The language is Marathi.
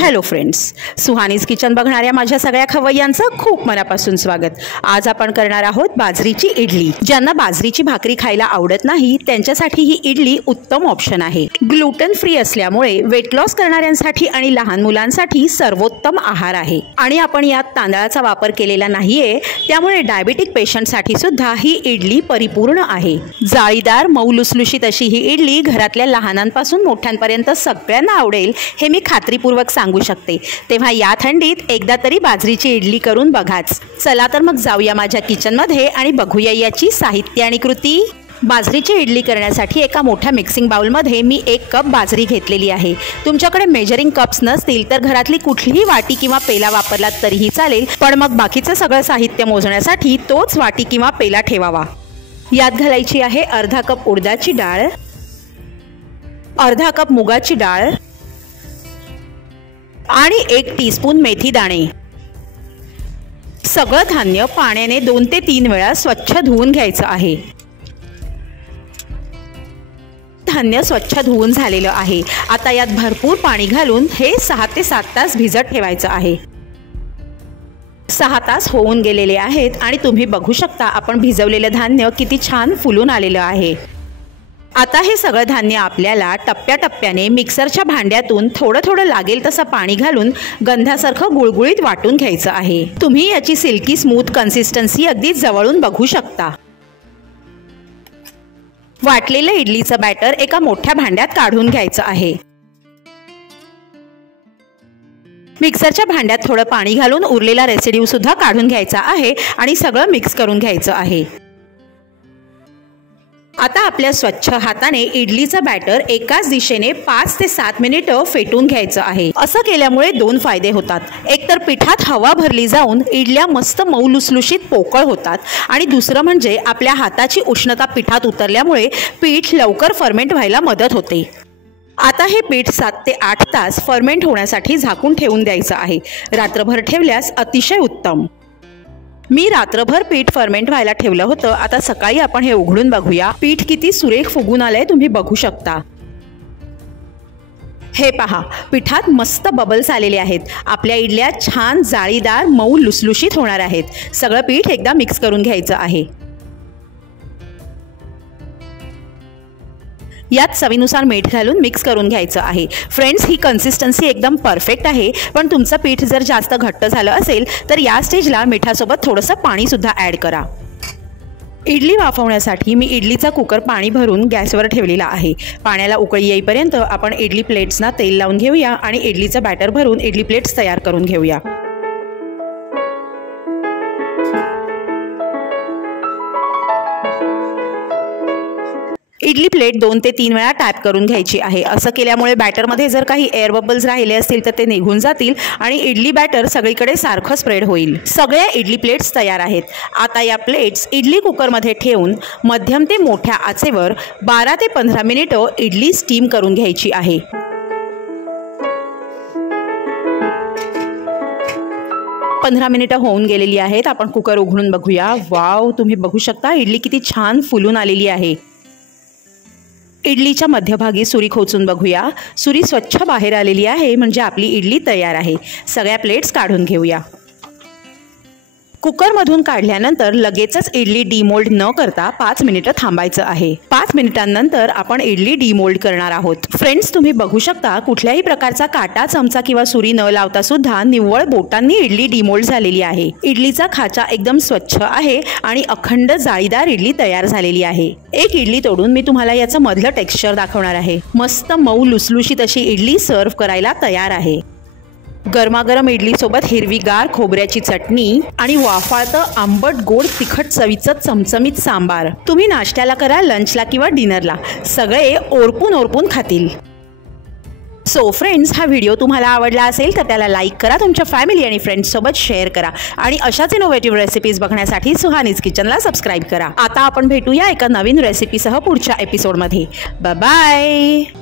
हॅलो फ्रेंड्स, सुहानीज किचन बघणाऱ्या माझ्या सगळ्या खवय्यांचं खूप मनापासून स्वागत। आज आपण करणार आहोत बाजरीची इडली। ज्यांना बाजरीची भाकरी खायला आवडत नाही त्यांच्यासाठी ही इडली उत्तम ऑप्शन आहे। ग्लुटेन फ्री असल्यामुळे वेट लॉस करणाऱ्यांसाठी आणि लहान मुलांसाठी सर्वोत्तम आहार आहे आणि आपण यात तांदळाचा वापर केलेला नाहीये, त्यामुळे डायबिटिक पेशंटसाठी सुद्धा ही इडली परिपूर्ण आहे। जाळीदार मऊ लुसलुशीत अशी ही इडली घरातल्या लहानांपासून मोठ्यांपर्यंत सगळ्यांना आवडेल हे मी खात्रीपूर्वक सांगू शकते। तेव्हा या थंडीत एकदा तरी बाजरीची इडली करून बघाच। चला तर मग जाऊया माझ्या किचन मध्ये आणि बघूया याची साहित्य आणि कृती। बाजरीची इडली करण्यासाठी एका मोठ्या मिक्सिंग बाउल मध्ये मी 1 कप बाजरी घेतलेली आहे। तुमच्याकडे मेजरिंग कप्स नसतील तर घरातली कुठलीही वाटी किंवा पेला वापरलात तरीही चालेल, पण मग बाकीचे सगळं साहित्य मोजण्यासाठी तोच वाटी किंवा पेला ठेवावा। यात घालायची आहे अर्धा कप उडदाची डाळ, अर्धा कप मुगाची डाळ आणि 1 टीस्पून मेथी दाणे। सगळं धान्य पाण्याने 2 ते 3 वेळा स्वच्छ धुवून घ्यायचं आहे। धान्य स्वच्छ धुवून झालेलं आहे। आता यात भरपूर पाणी घालून हे 6 ते 7 तास भिजत ठेवायचं आहे। 6 तास होऊन गेलेले आहेत आणि तुम्ही बघू शकता आपण भिजवलेलं धान्य किती छान फुलून आलेलं आहे। आता हे सगळं धान्य आपल्याला टप्प्याटप्प्याने मिक्सरच्या भांड्यातून थोडं थोडं लागेल तसं पाणी घालून गंधासारखं गुळगुळीत वाटून घ्यायचं आहे। तुम्ही याची सिल्की स्मूथ कन्सिस्टन्सी अगदी जवळून बघू शकता। वाटलेलं इडलीचं बॅटर एका मोठ्या भांड्यात काढून घ्यायचं आहे। मिक्सरच्या भांड्यात थोडं पाणी घालून उरलेला रेसिड्यू सुद्धा काढून घ्यायचा आहे आणि सगळं मिक्स करून घ्यायचं आहे। आता आपल्या स्वच्छ हाताने इडलीचा बॅटर एकाच दिशेने 5 ते 7 मिनिटं फेटून घ्यायचं आहे। असं केल्यामुळे 2 फायदे होतात। एक तर पिठात हवा भरली जाऊन इडल्या मस्त मऊ लुसलुशीत पोकळ होतात आणि दुसरं म्हणजे आपल्या हाताची उष्णता पिठात उतरल्यामुळे पीठ लवकर फर्मेंट व्हायला मदत होते। आता हे पीठ 7 ते 8 तास फर्मेंट होण्यासाठी झाकून ठेवून द्यायचं आहे। रात्रभर ठेवल्यास अतिशय उत्तम। मी रात्रभर पीठ फर्मेंट व्हायला ठेवलं होतं। आता सकाळी आपण हे उघडून बघूया। पीठ किती सुरेख फुगून आलंय तुम्ही बघू शकता। हे पहा, पिठात मस्त बबल्स आलेले आहेत। आपल्या इडल्या छान जाळीदार मऊ लुसलुशीत होणार आहेत। सगळं पीठ एकदा मिक्स करून घ्यायचं आहे। यात चवीनुसार मीठ घालून मिक्स करून घ्यायचं आहे। फ्रेंड्स, ही कन्सिस्टन्सी एकदम परफेक्ट आहे, पण तुमचं पीठ जर जास्त घट्ट झालं असेल तर या स्टेजला मिठासोबत थोडंसं पाणी सुद्धा ॲड करा। इडली वाफवण्यासाठी मी इडलीचा कुकर पाणी भरून गॅसवर ठेवलेला आहे। पाण्याला उकळी येईपर्यंत आपण इडली प्लेट्सना तेल लावून घेऊया आणि इडलीचं बॅटर भरून इडली प्लेट्स तयार करून घेऊया। इडली प्लेट 2 ते 3 वेळा टॅप करून घ्यायची आहे। असं केल्यामुळे बॅटरमध्ये जर काही एअर बबल्स राहिले असतील तर ते निघून जातील आणि इडली बॅटर सगळीकडे सारखं स्प्रेड होईल। सगळ्या इडली प्लेट्स तयार आहेत। आता या प्लेट्स इडली कुकरमध्ये ठेवून मध्यम ते मोठ्या आचेवर 12 ते 15 मिनिटं इडली स्टीम करून घ्यायची आहे। पंधरा मिनिटं होऊन गेलेली आहेत। आपण कुकर उघडून बघूया। वाव, तुम्ही बघू शकता इडली किती छान फुलून आलेली आहे। इडलीच्या मध्यभागी सुरी खोचून बघूया। सुरी स्वच्छ बाहेर आलेली आहे, म्हणजे आपली इडली तयार आहे। सगळ्या प्लेट्स काढून घेऊया। कुकरमधून काढल्यानंतर लगेचच इडली डीमोल्ड न करता 5 मिनिटं थांबायचं आहे। 5 मिनिटांनंतर आपण इडली डीमोल्ड करणार आहोत। फ्रेंड्स, तुम्ही बघू शकता कुठल्याही प्रकारचा काटा, चमचा किंवा सुरी न लावता सुद्धा निव्वळ बोटांनी इडली डीमोल्ड झालेली आहे। इडलीचा खाचा एकदम स्वच्छ आहे आणि अखंड जाळीदार इडली तयार झालेली आहे। एक इडली तोडून मी तुम्हाला याचं मधलं टेक्स्चर दाखवणार आहे। मस्त मऊ लुसलुशीत अशी इडली सर्व्ह करायला तयार आहे। गरमागरम इडली सोबत हिरवीगार खोबऱ्याची चटणी आणि वाफाळतं आंबट गोड तिखट चवीचं चमचमीत सांबार। तुम्ही नाश्त्याला करा, लंचला किंवा डिनरला, सगळे ओरपून खातील। सो फ्रेंड्स, हा व्हिडिओ तुम्हाला आवडला असेल तर त्याला लाईक करा, तुमच्या फॅमिली आणि फ्रेंड्स सोबत शेअर करा आणि अशाच इनोव्हेटिव्ह रेसिपीज बघण्यासाठी सुहानीज किचनला सबस्क्राईब करा। आता आपण भेटूया एका नवीन रेसिपीसह पुढच्या एपिसोडमध्ये। Bye bye.